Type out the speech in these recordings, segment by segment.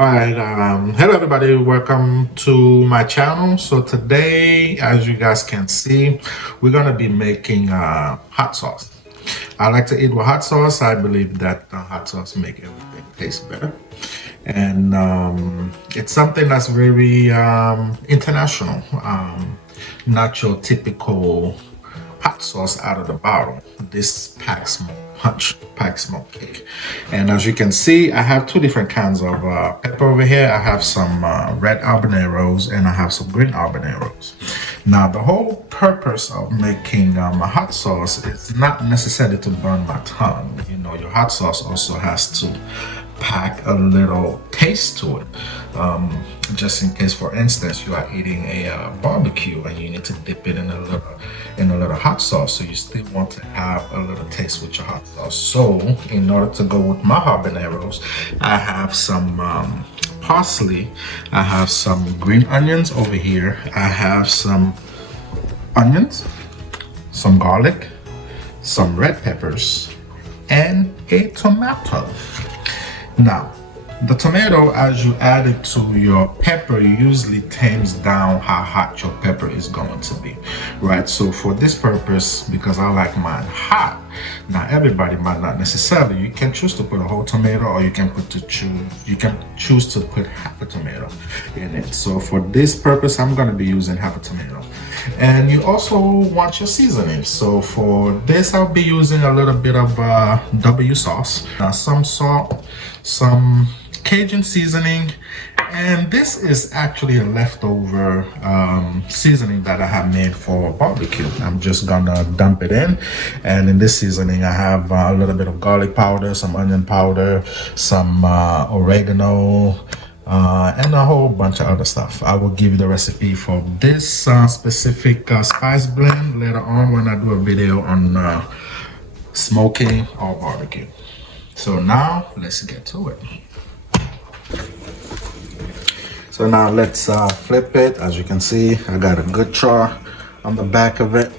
All right, hello everybody, welcome to my channel. So today, as you guys can see, we're gonna be making hot sauce. I like to eat with hot sauce. I believe that hot sauce make everything taste better. And it's something that's very international, not your typical hot sauce out of the bottle. This packs more punch, packs more kick. And as you can see, I have two different kinds of pepper over here. I have some red habaneros and I have some green habaneros. Now, the whole purpose of making a hot sauce is not necessarily to burn my tongue. You know, your hot sauce also has to pack a little taste to it, just in case, for instance, you are eating a barbecue and you need to dip it in a little hot sauce, so you still want to have a little taste with your hot sauce. So in order to go with my habaneros, I have some parsley, I have some green onions over here, I have some onions, some garlic, some red peppers, and a tomato. Now, the tomato, as you add it to your pepper, usually tames down how hot your pepper is going to be, right? So for this purpose, because I like mine hot, now everybody might not necessarily. You can choose to put a whole tomato, or you can choose to put half a tomato in it. So for this purpose, I'm going to be using half a tomato. And you also want your seasoning. So for this, I'll be using a little bit of W sauce, some salt, some Cajun seasoning, and this is actually a leftover seasoning that I have made for barbecue. I'm just gonna dump it in, and in this seasoning I have a little bit of garlic powder, some onion powder, some oregano, and a whole bunch of other stuff. I will give you the recipe for this specific spice blend later on when I do a video on smoking or barbecue. So now let's get to it. So now let's flip it. As you can see, I got a good char on the back of it,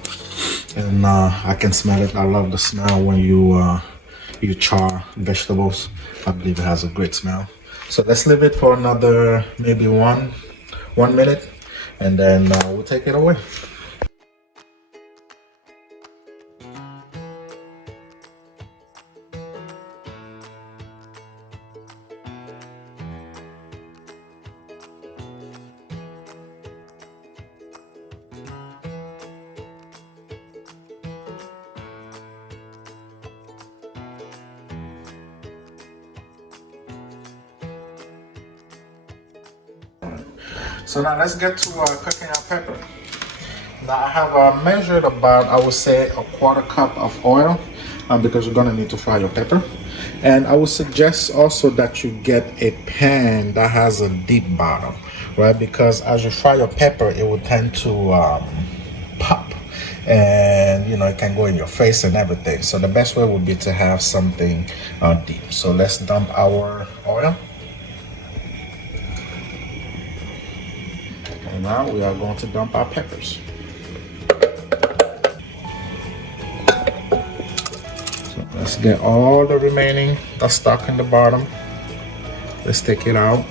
and I can smell it. I love the smell when you char vegetables. I believe it has a great smell. So let's leave it for another maybe one minute, and then we'll take it away. So now let's get to cooking our pepper. Now I have measured about, I would say, a quarter cup of oil because you're gonna need to fry your pepper. And I would suggest also that you get a pan that has a deep bottom, right? Because as you fry your pepper, it will tend to pop, and you know, it can go in your face and everything. So the best way would be to have something deep. So let's dump our oil. And now we are going to dump our peppers. So let's get all the remaining that's stuck in the bottom. Let's take it out.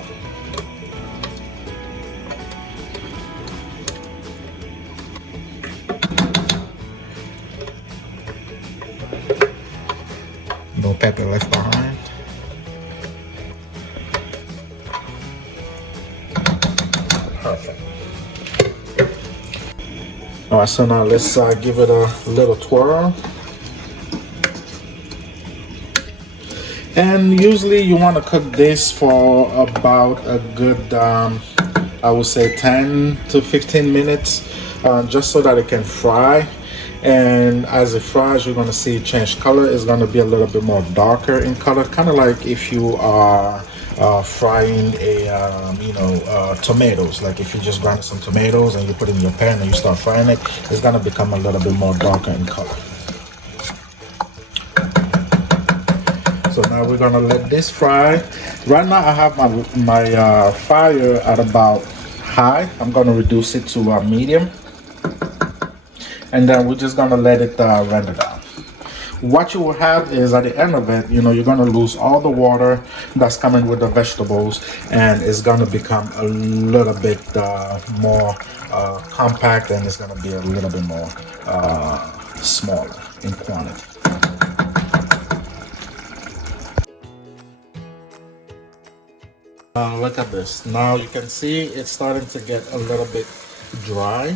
No pepper left behind. Perfect. All right, so now let's give it a little twirl. And usually you want to cook this for about a good, I would say 10 to 15 minutes, just so that it can fry. And as it fries, you're going to see it change color. It's going to be a little bit more darker in color, kind of like if you are frying tomatoes. Like if you just grind some tomatoes and you put it in your pan and you start frying it, it's going to become a little bit more darker in color. So now we're gonna let this fry. Right now I have my fire at about high. I'm gonna reduce it to medium, and then we're just gonna let it render down. what you will have is at the end of it, you know, you're going to lose all the water that's coming with the vegetables, and it's going to become a little bit more compact, and it's going to be a little bit more smaller in quantity. Look at this. Now you can see it's starting to get a little bit dry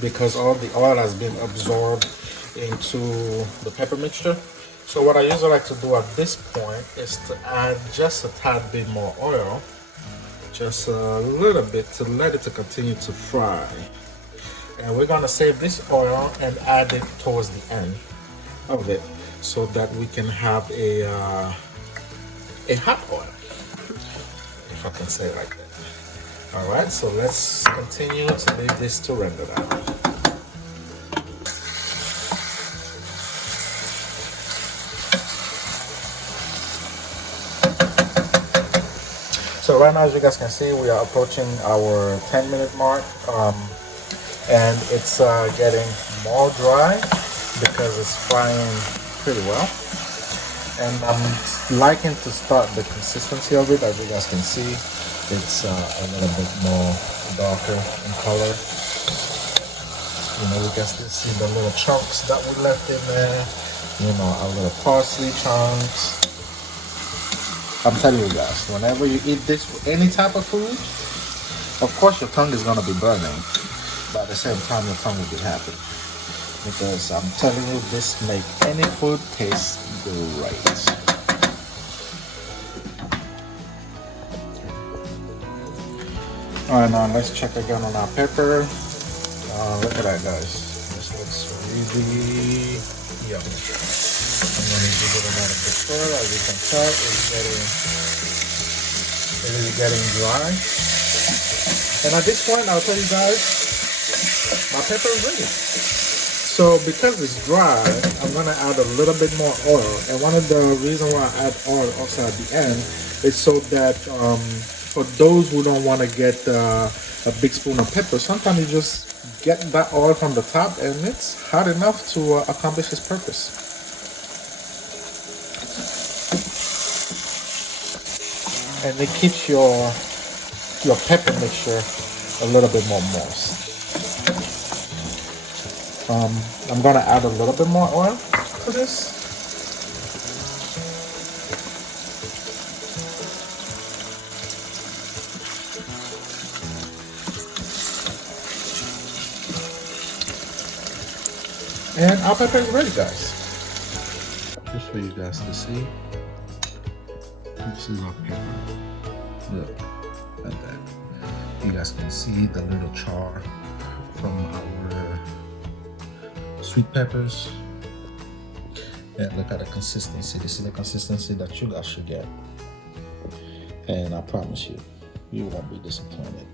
because all the oil has been absorbed into the pepper mixture. So what I usually like to do at this point is to add just a tad bit more oil, just a little bit, to let it to continue to fry. And we're gonna save this oil and add it towards the end of it so that we can have a hot oil, if I can say it like that. All right, so let's continue to leave this to render now. So right now, as you guys can see, we are approaching our 10-minute mark, and it's getting more dry because it's frying pretty well. And I'm liking to start the consistency of it. As you guys can see, it's a little bit more darker in color. You know, we can still see the little chunks that we left in there. You know, our little parsley chunks. I'm telling you guys, whenever you eat this with any type of food, of course your tongue is going to be burning, but at the same time your tongue will be happy. Because I'm telling you, this makes any food taste great. Alright, now let's check again on our pepper. Look at that, guys. This looks really yummy. I'm going to give it another stir. As you can tell, it is getting dry. And at this point, I'll tell you guys, my pepper is ready. So because it's dry, I'm going to add a little bit more oil. And one of the reasons why I add oil also at the end is so that for those who don't want to get a big spoon of pepper, sometimes you just get that oil from the top and it's hot enough to accomplish its purpose. And it keeps your pepper mixture a little bit more moist. I'm gonna add a little bit more oil to this. And our pepper is ready, guys. Just for you guys to see. This is our pepper. Look at that. You guys can see the little char from our sweet peppers. And look at the consistency. This is the consistency that you guys should get. And I promise you, you won't be disappointed.